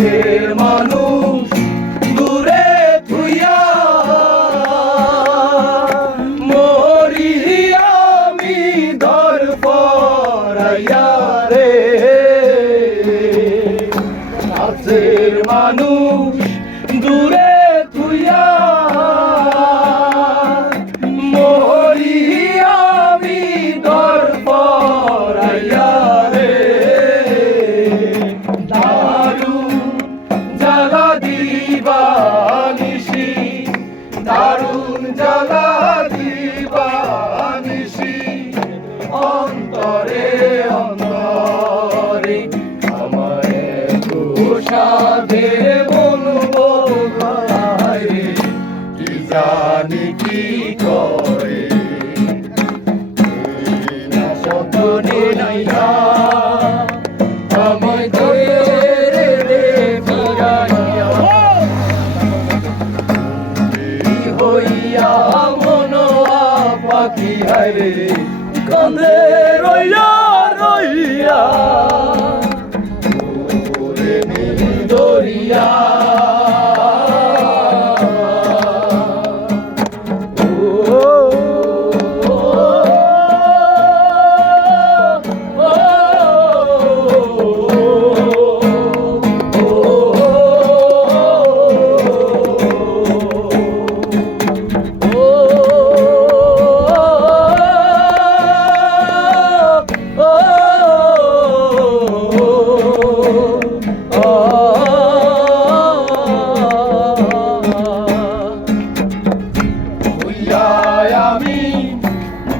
Emmanuel. কি করে? সপনে নাই আমায় ধরে রে ফিরাইয়া হইয়া মনোয়া পাখি হারে কান্দে রইয়া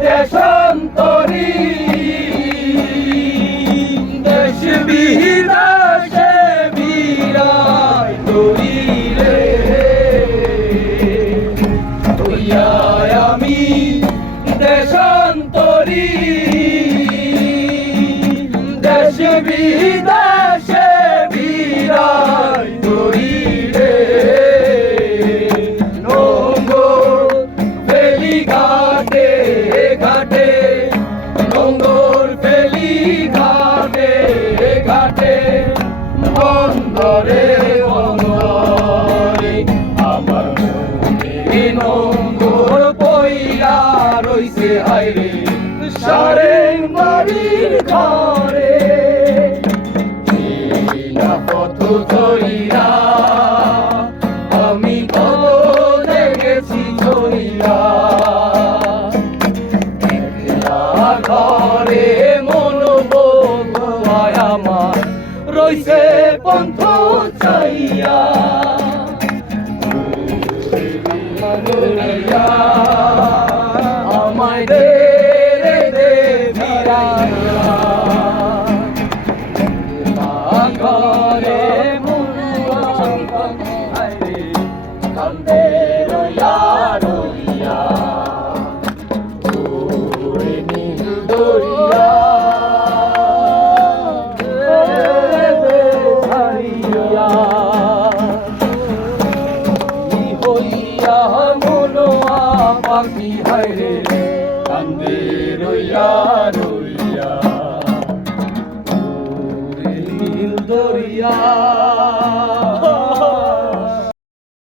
দেশান্তরী। দেশ বিহিদাসে বিরায় তরি রে হইয়া আমি দেশান্তরী। কইরা ঘরে মন বগোয়ায় আমার। রইছে পন্থ চাইয়া। রইয়া মুলোয়া পাখি হরে কান্দে রইয়া রইয়া। দরিয়া।